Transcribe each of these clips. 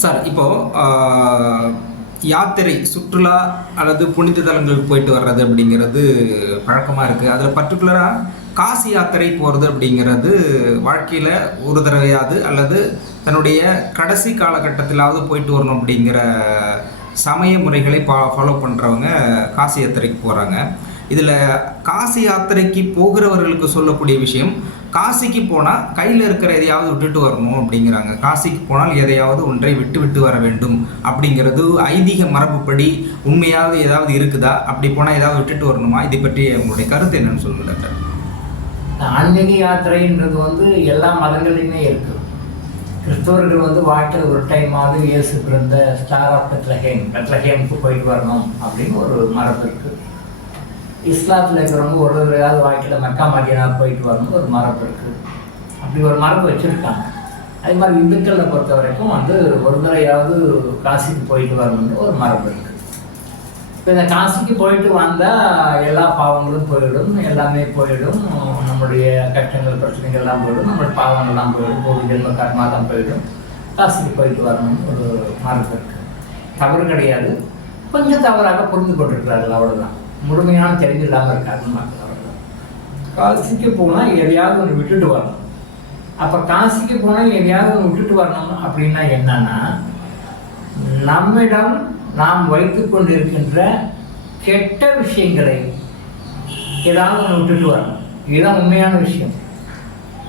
Sir இப்போது யாத்திரை சுற்றுலா அல்லது புனித தலங்களுக்கு போயிட்டு வர்றது அப்படிங்கிறது பழக்கமாக இருக்குது. அதில் பர்டிகுலராக காசி யாத்திரை போகிறது அப்படிங்கிறது வாழ்க்கையில் ஒரு தடவையாவது அல்லது தன்னுடைய கடைசி காலகட்டத்திலாவது போயிட்டு வரணும் அப்படிங்கிற சமய முறைகளை ஃபாலோ பண்ணுறவங்க காசி யாத்திரைக்கு போகிறாங்க. இதில் காசி யாத்திரைக்கு போகிறவர்களுக்கு சொல்லக்கூடிய விஷயம், காசிக்கு போனால் கையில் இருக்கிற எதையாவது விட்டுட்டு வரணும் அப்படிங்கிறாங்க. காசிக்கு போனால் எதையாவது ஒன்றை விட்டு விட்டு வர வேண்டும் அப்படிங்கிறது ஐதீக மரபுப்படி உண்மையாவது ஏதாவது இருக்குதா? அப்படி போனால் ஏதாவது விட்டுட்டு வரணுமா? இதை பற்றி உங்களுடைய கருத்து என்னன்னு சொல்லுங்க டாக்டர். ஆன்மீக யாத்திரைன்றது எல்லா மதங்களையுமே இருக்குது. கிறிஸ்தவர்கள் வாழ்க்கையில் ஒரு டைமாவது இயேசு பிறந்த ஸ்டார் ஆஃப் பெத்லஹேமுக்கு போயிட்டு வரணும் அப்படின்னு ஒரு மரபு இருக்குது. இஸ்லாத்தில் இருக்கிறவங்க ஒரு தடவையாவது வாழ்க்கையில் மெக்கா மதீனா போயிட்டு வரணும் ஒரு மரபு இருக்குது. அப்படி ஒரு மரபு வச்சுருக்காங்க. அதே மாதிரி இந்துக்களை பொறுத்த வரைக்கும் ஒரு தடவையாவது காசிக்கு போயிட்டு வரணும்னு ஒரு மரபு இருக்குது. இப்போ இந்த காசிக்கு போயிட்டு வந்தால் எல்லா பாவங்களும் போயிடும், எல்லாமே போயிடும். நம்மளுடைய கஷ்டங்கள் பிரச்சனைகள் எல்லாம் போயிடும், நம்மளுடைய பாவங்கள்லாம் போயிடும், ஒரு ஜென்ம கர்மாதான் போயிடும். காசிக்கு போயிட்டு வரணும்னு ஒரு மரபு இருக்குது. தவறு கிடையாது, கொஞ்சம் தவறாக புரிந்து கொண்டிருக்கிறார்கள், அவ்வளோதான். முழுமையான தெரிஞ்சு இல்லாமல் இருக்காது மக்கள், அவ்வளோதான். காசிக்கு போனால் எதையாவது ஒன்று விட்டுட்டு வரணும். அப்போ காசிக்கு போனால் எதையாவது ஒன்று விட்டுட்டு வரணும் அப்படின்னா என்னன்னா, நம்மிடம் நாம் வைத்து கொண்டிருக்கின்ற கெட்ட விஷயங்களை ஏதாவது ஒன்று விட்டுட்டு வரணும். இதுதான் உண்மையான விஷயம்.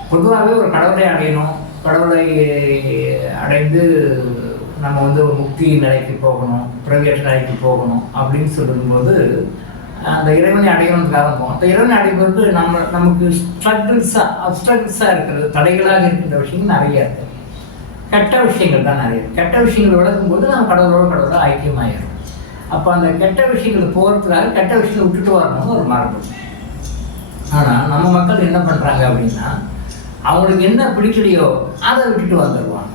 பொதுவாகவே ஒரு கடவுளை அடையணும், கடவுளை அடைந்து நம்ம ஒரு முக்தி நிலைக்கு போகணும், பிரவேச நிலைக்கு போகணும் அப்படின்னு சொல்லும்போது அந்த இறைவனை அடையணுன்றதுக்காக போகும். அந்த இறைவனை அடைவது நமக்கு ஸ்ட்ரகிள்ஸாக இருக்கிறது, தடைகளாக இருக்கின்ற விஷயங்கள் நிறைய இருக்குது. கெட்ட விஷயங்கள் தான் நிறைய. கெட்ட விஷயங்கள் விளக்கும்போது நம்ம கடவுளோட ஐக்கியமாயிடும். அப்போ அந்த கெட்ட விஷயங்கள் போகிறதுக்காக கெட்ட விஷயங்களை விட்டுட்டு வரணும்னு ஒரு மரபு. ஆனால் நம்ம மக்கள் என்ன பண்ணுறாங்க அப்படின்னா, அவங்களுக்கு என்ன பிடிக்கலையோ அதை விட்டுட்டு வந்துடுவாங்க.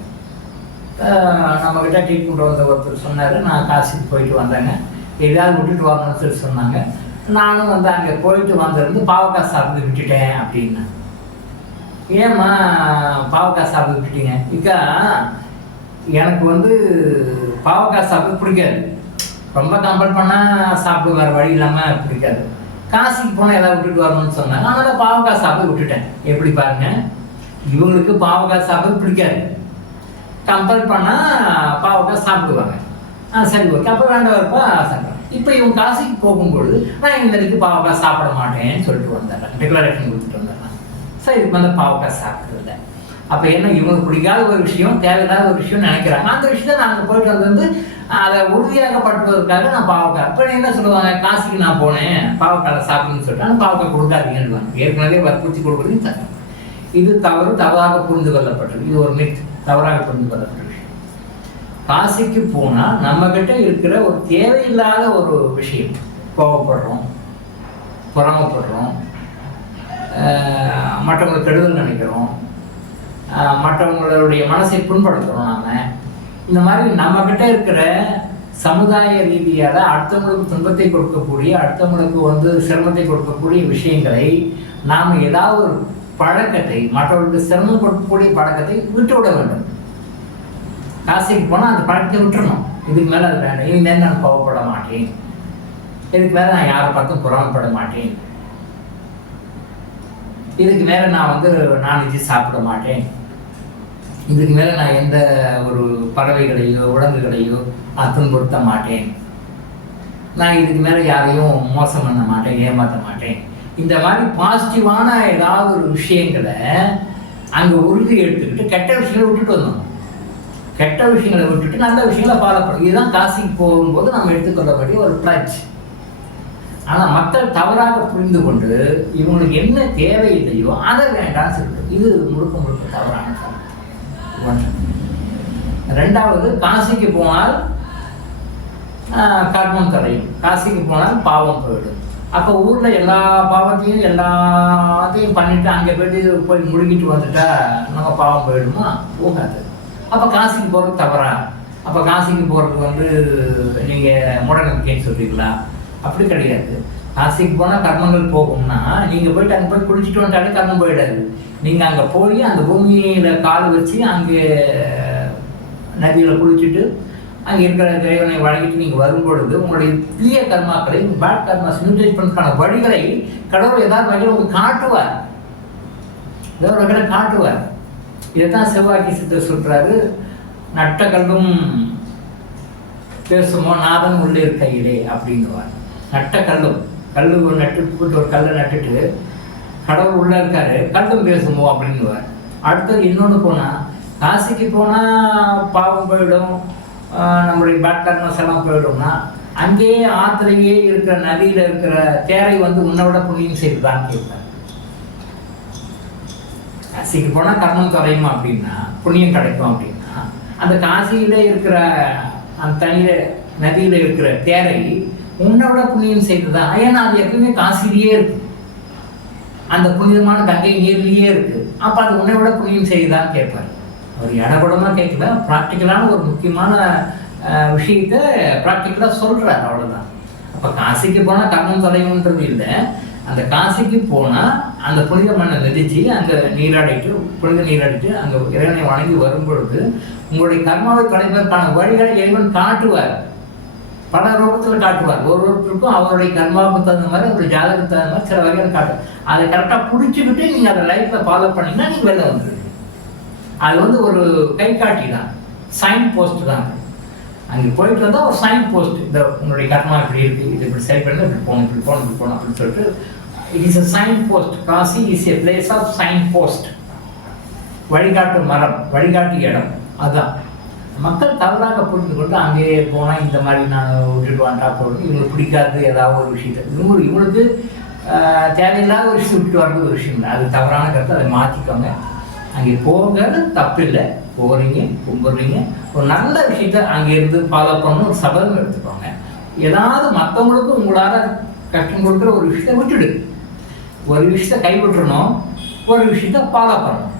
நம்மக்கிட்ட ட்ரீட்மெண்ட் வந்த ஒருத்தர் சொன்னார், நான் காசிக்கு போயிட்டு வந்தேங்க, எதாவது விட்டுட்டு வரணும்னு சொல்லி சொன்னாங்க. நானும் அங்கே போயிட்டு வந்திருந்து பாவக்காய் சாப்பிட்டு விட்டுட்டேன் அப்படின்னா. ஏம்மா பாவக்காய் சாப்பிட்டு விட்டுட்டீங்க? இக்கா எனக்கு பாவக்காய் சாப்பிட பிடிக்காது, ரொம்ப கம்பல் பண்ணால் சாப்பிட்டு வேறு வழி இல்லாமல் பிடிக்காது. காசிக்கு போனால் எதாவது விட்டுட்டு வரணும்னு சொன்னாங்க, அதனால் பாவக்காய் சாப்பிட விட்டுட்டேன். எப்படி பாருங்க, இவங்களுக்கு பாவக்காய் சாப்பிட பிடிக்காது, கம்பல் பண்ணால் பாவக்காய் சாப்பிடுவாங்க. சரி ஓகே, அப்போ வேண்டாம் இருப்பா சாப்பிட்றேன். இப்போ இவங்க காசிக்கு போகும்பொழுது நான் இந்த பாவக்காய் சாப்பிட மாட்டேன்னு சொல்லிட்டு வந்துடுறேன், டிக்ளரேஷன் கொடுத்துட்டு வந்துடுறேன். சரி, இதுக்கு பாவக்காய் சாப்பிட்றதில்ல. அப்போ என்ன, இவங்களுக்கு பிடிக்காத ஒரு விஷயம், தேவையில்லாத ஒரு விஷயம் நினைக்கிறாங்க. அந்த விஷயத்தை நாங்கள் போயிட்டு அதை உறுதியாக பட்டுவதற்காக நான் பாவக்காய். இப்போ என்ன சொல்லுவாங்க, காசிக்கு நான் போனேன் பாவக்காய் சாப்பிடுன்னு சொல்லிட்டு ஆனால் பாவக்காய் கொடுக்காதீங்கன்னு ஏற்கனவே வற்புறுத்தி கொடுக்குறதையும் தர. இது தவறாக புரிந்து கொள்ளப்பட்டது. இது ஒரு மித், தவறாக புரிந்து கொள்ளப்பட்ட விஷயம். காசிக்கு போனால் நம்மக்கிட்ட இருக்கிற ஒரு தேவையில்லாத ஒரு விஷயம், கோவப்படுறோம், பொறாமப்படுறோம், மற்றவங்களுக்கு கெடுதல் நினைக்கிறோம், மற்றவங்களுடைய மனசை புண்படுத்துகிறோம். நாம் இந்த மாதிரி நம்மக்கிட்ட இருக்கிற சமுதாய ரீதியாக அடுத்தவங்களுக்கு துன்பத்தை கொடுக்கக்கூடிய, அடுத்தவங்களுக்கு சிரமத்தை கொடுக்கக்கூடிய விஷயங்களை நாம் ஏதாவது ஒரு பழக்கத்தை, மற்றவர்களுக்கு சிரமம் கொடுக்கக்கூடிய பழக்கத்தை விட்டு விட வேண்டும். காசிக்கு போனால் அந்த பழக்கத்தை விட்டுறணும். இதுக்கு மேலே அது வேண்டாம், இனிமேல் நான் கோவப்பட மாட்டேன், இதுக்கு மேலே நான் யாரை பார்த்தும் புறாமப்பட மாட்டேன், இதுக்கு மேலே நான் நான்வெஜ்ஜு சாப்பிட மாட்டேன், இதுக்கு மேலே நான் எந்த ஒரு பறவைகளையோ விலங்குகளையோ துன்புறுத்த மாட்டேன், நான் இதுக்கு மேலே யாரையும் மோசம் பண்ண மாட்டேன், ஏமாற்ற மாட்டேன். இந்த மாதிரி பாசிட்டிவான ஏதாவது ஒரு விஷயங்களை அங்கே உறுதி எடுத்துக்கிட்டு கெட்ட விஷயங்களை விட்டுட்டு வந்தோம். கெட்ட விஷயங்களை விட்டுட்டு நல்ல விஷயங்களை ஃபாலோ பண்ணணும். இதுதான் காசிக்கு போகும்போது நம்ம எடுத்துக்கொள்ள வேண்டிய ஒரு பிளாட்ச். ஆனால் மக்கள் தவறாக புரிந்து கொண்டு இவங்களுக்கு என்ன தேவையில்லையோ அதை வேண்டாம்னு சொல்லிட்டு, இது முழுக்க தவறான ஒன்று. ரெண்டாவது, காசிக்கு போனால் கர்மம் தடையும், காசிக்கு போனால் பாவம் போயிடும். அப்போ ஊரில் எல்லா பாவத்தையும் எல்லாத்தையும் பண்ணிட்டு அங்கே போய் முழுகிட்டு வந்துட்டா நம்ம பாவம் போயிடுமா? போகாது. அப்போ காசிக்கு போகிறது தவறா? அப்போ காசிக்கு போகிறதுக்கு நீங்கள் மூடநம்பிக்கைன்னு சொல்றீங்களா? அப்படி கிடையாது. காசிக்கு போனால் கர்மங்கள் போகும்னா நீங்கள் போயிட்டு அங்கே போய் குளிச்சுட்டு வந்துட்டாலே கர்மம் போயிடாது. நீங்கள் அங்கே போய் அந்த பூமியில் கால் வச்சு அங்கே நதியில் குளிச்சுட்டு அங்கே இருக்கிற இறைவனை வழங்கிட்டு நீங்கள் வரும்பொழுது உங்களுடைய தீய கர்மாக்களை பேட் கர்மாஸ் நியூட்ரலைஸ் பண்ணுறதுக்கான வழிகளை கடவுள் ஏதாவது வகையில் உங்களுக்கு காட்டுவார், ஏதாவது வகையில் காட்டுவார். இதைத்தான் செவ்வாய்க்கு சித்தர் சொல்கிறாரு, நட்ட கல்லும் பேசுமோ நாதன் உள்ளே இருக்கையிலே அப்படிங்குவார். நட்ட கல்லும் கல் நட்டு போட்டு ஒரு கல்லை நட்டுட்டு கடவுள் உள்ளே இருக்காரு, கல்லும் பேசுமோ அப்படிங்குவார். அடுத்தது இன்னொன்று போனால் காசிக்கு போனால் பாவம் போயிடும், நம்மளுடைய பேட் கர்மஸ் எல்லாம் போயிடும்னா அங்கேயே ஆத்திரையே இருக்கிற நதியில் இருக்கிற தேரை வந்து உன்னை விட புண்ணியம் செய்துதான் கேட்பார். காசிக்கு போனால் கர்மம் குறையுமா அப்படின்னா புண்ணியம் கிடைக்கும் அப்படின்னா அந்த காசியில் இருக்கிற அந்த தனியில நதியில் இருக்கிற தேரை உன்னை விட புண்ணியம் செய்துதான். ஏன்னா அது எப்பவுமே காசிலேயே இருக்கு, அந்த புனிதமான கங்கை நீர்லேயே இருக்கு. அப்போ அது உன்னை விட புண்ணியம் செய்துதான் கேட்பார். அவர் இடப்படமாக கேட்கல, ப்ராக்டிக்கலான ஒரு முக்கியமான விஷயத்த ப்ராக்டிக்கலாக சொல்கிறார், அவ்வளோதான். அப்போ காசிக்கு போனால் கர்மம் தொலைவுன்றது இல்லை, அந்த காசிக்கு போனால் அந்த புனித மண்ணை மிதித்து அங்கே நீராடிட்டு புனித நீராடிட்டு அங்கே இறைவனை வணங்கி வரும்பொழுது உங்களுடைய கர்மாவை தொலைவதற்கான வழிகளை இறைவன் காட்டுவார், பல ரூபத்தில் காட்டுவார். ஒருவருக்கும் அவருடைய கர்மாவுக்கு தகுந்த மாதிரி அவருடைய ஜாதகத்துக்கு தகுந்த மாதிரி சில வகைகள் காட்டுவார். அதை கரெக்டாக பிடிச்சிக்கிட்டு நீங்கள் அதை லைஃப்பில் ஃபாலோ பண்ணிங்கன்னா நீங்கள் வெளில வந்துடுவீங்க. அது வந்து ஒரு கை காட்டி தான், சைன் போஸ்ட் தான். அங்கே போயிட்டு வந்தால் ஒரு சைன் போஸ்ட், இந்த உங்களுடைய கர்மா இப்படி இருக்குது, இது இப்படி சரி பண்ணி இப்படி போகணும் இப்படி போகணும் இப்படி போகணும் அப்படின்னு சொல்லிட்டு it is a signpost. Kashi is a place of signpost, வழிகாட்டு மரம், வழிகாட்டு இடம். அதுதான் மக்கள் தவறாக புரிந்து கொண்டு அங்கேயே போனால் இந்த மாதிரி நான் விட்டுட்டு வாண்டா போகிறது, இவங்களுக்கு பிடிக்காது ஏதாவது ஒரு விஷயத்தை இவங்களுக்கு தேவையில்லாத ஒரு விஷயம் விட்டு வர்றது ஒரு விஷயம் இல்லை, அது தவறான கருத்தை, அதை மாற்றிக்கோங்க. அங்கே போகிறது தப்பு இல்லை, போகிறீங்க கும்பிட்றீங்க, ஒரு நல்ல விஷயத்த அங்கேருந்து ஃபாலோ பண்ணணும், ஒரு சபதம் எடுத்துக்கோங்க. ஏதாவது மற்றவங்களுக்கும் உங்களால் கஷ்டம் கொடுக்குற ஒரு விஷயத்தை விட்டுடு, ஒரு விஷயத்த கைவிட்டுறணும், ஒரு விஷயத்த ஃபாலோ பண்ணணும்.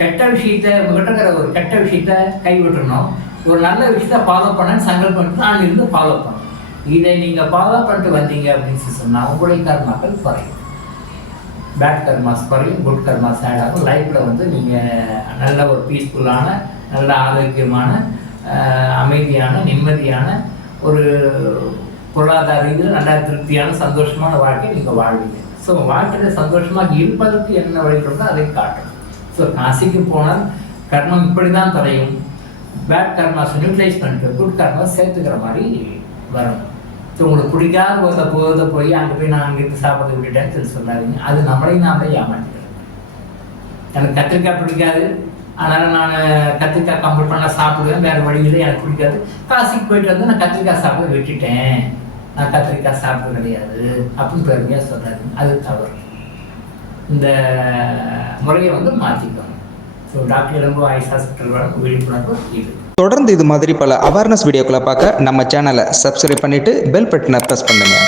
கெட்ட விஷயத்த உங்ககிட்ட ஒரு கெட்ட விஷயத்த கைவிட்டுறணும், ஒரு நல்ல விஷயத்த ஃபாலோ பண்ண சங்கல்பம் பண்ணிட்டு அங்கிருந்து ஃபாலோ பண்ணணும். இதை நீங்கள் ஃபாலோ பண்ணிட்டு வந்தீங்க அப்படின்னு சொன்னால் உங்களுடைய கர்மாக்கள் குறையும், பேட் கர்மாஸ் குறையும், குட் கர்மாஸ் ஆட் ஆகும். லைஃப்பில் வந்து நீங்கள் நல்ல ஒரு பீஸ்ஃபுல்லான, நல்ல ஆரோக்கியமான, அமைதியான, நிம்மதியான, ஒரு பொருளாதார ரீதியில் நல்ல திருப்தியான சந்தோஷமான வாழ்க்கையை நீங்கள் வாழ்வீங்க. ஸோ வாழ்க்கையில் சந்தோஷமாக இருப்பதற்கு என்ன வழிகளோ அதை காட்டும். ஸோ காசிக்கு போனால் கர்மம் இப்படி தான் குறையும், பேட் கர்மாஸ் நியூட்ரலைஸ் பண்ணிட்டு குட் கர்மாஸ் சேர்த்துக்கிற மாதிரி வரும். ஸோ உங்களுக்கு பிடிக்காத போய் அங்கே போய் நான் அங்கேருந்து சாப்பிட விட்டுட்டேன்னு சொல்லி சொல்லாதீங்க, அது நம்மளையும் நாமளே ஏமாற்றிக்கிறோம். எனக்கு கத்திரிக்காய் பிடிக்காது, அதனால் நான் கத்திரிக்காய் கம்ப்ளீட் பண்ண சாப்பிடுவேன், வேறு வழியில் எனக்கு பிடிக்காது, காசிக்கு போயிட்டு வந்து நான் கத்திரிக்காய் சாப்பிட விட்டுட்டேன், நான் கத்திரிக்காய் சாப்பிட கிடையாது அப்படின்னு பெருமையாக சொல்லாதீங்க, அது தவறு. இந்த முறையை வந்து மாற்றிக்கோங்க. So doctor Elango Ayush hospital வழங்கும் விழிப்புணர்வு இது. தொடர்ந்து இது மாதிரி பல அவேர்னஸ் வீடியோக்களை பார்க்க நம்ம சேனலை சப்ஸ்கிரைப் பண்ணிவிட்டு பெல் பட்டனை ப்ரெஸ் பண்ணுங்கள்.